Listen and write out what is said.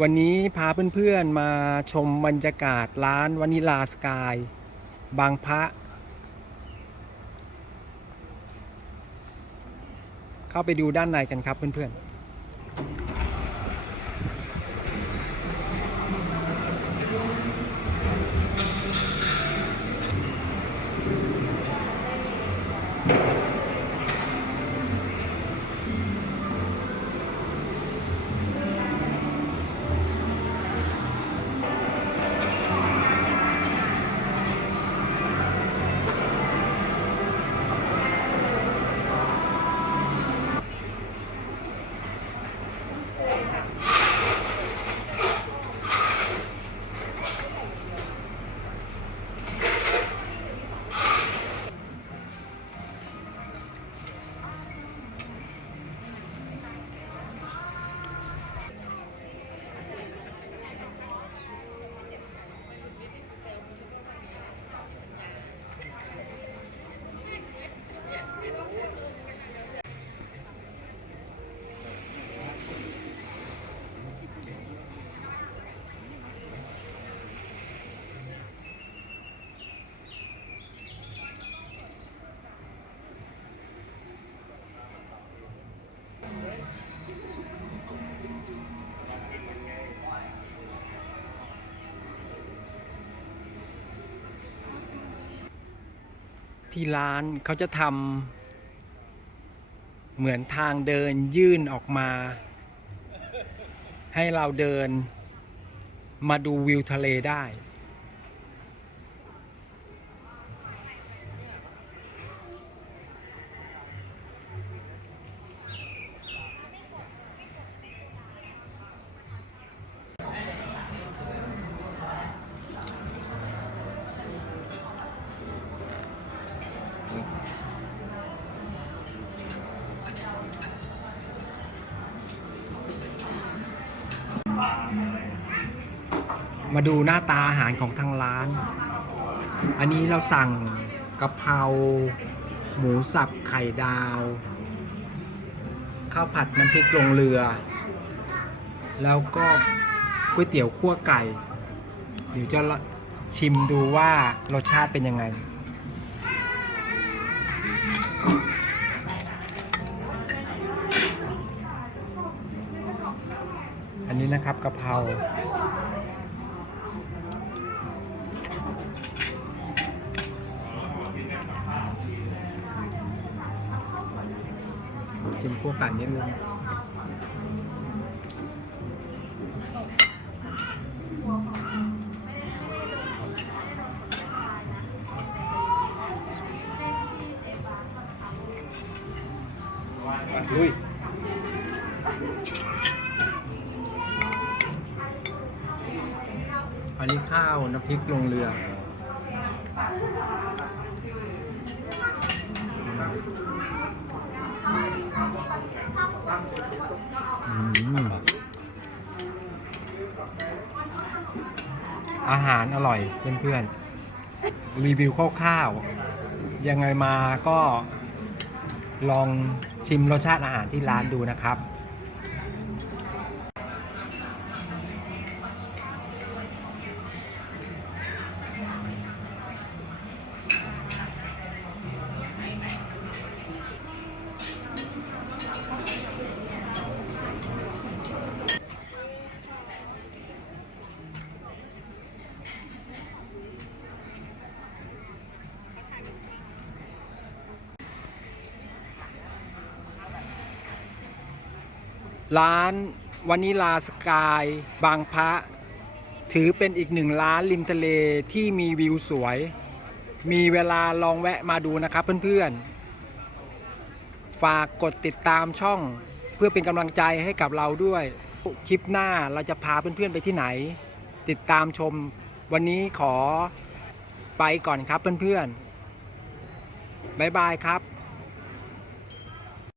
วันนี้พาเพื่อนๆมาชมบรรยากาศร้านวานิลาสกาย บางพระ เข้าไปดูด้านในกันครับเพื่อนๆ ที่ร้านเขาจะทำเหมือนทางเดินยื่นออกมา ให้เราเดินมาดูวิวทะเลได้ มาดูหน้าตาอาหารของทางร้าน อันนี้เราสั่งกะเพราหมูสับไข่ดาว ข้าวผัดน้ำพริกลงเรือ แล้วก็ก๋วยเตี๋ยวคั่วไก่ เดี๋ยวจะชิมดูว่ารสชาติเป็นยังไง อันนี้นะครับกะเพราชิมคั่วไก่นิดนึงลุย อันนี้ข้าวน้ำพริกลงเรืออืมอาหารอร่อยเพื่อนๆ รีวิวคร่าวๆ ยังไงมาก็ลองชิมรสชาติอาหารที่ร้านดูนะครับ ร้านวานิลาสกายบางพระ ถือเป็นอีกหนึ่งร้านริมทะเลที่มีวิวสวย มีเวลาลองแวะมาดูนะครับเพื่อนๆ ฝากกดติดตามช่องเพื่อเป็นกำลังใจให้กับเราด้วย คลิปหน้าเราจะพาเพื่อนๆไปที่ไหน ติดตามชม วันนี้ขอไปก่อนครับเพื่อนๆบ๊ายบายครับ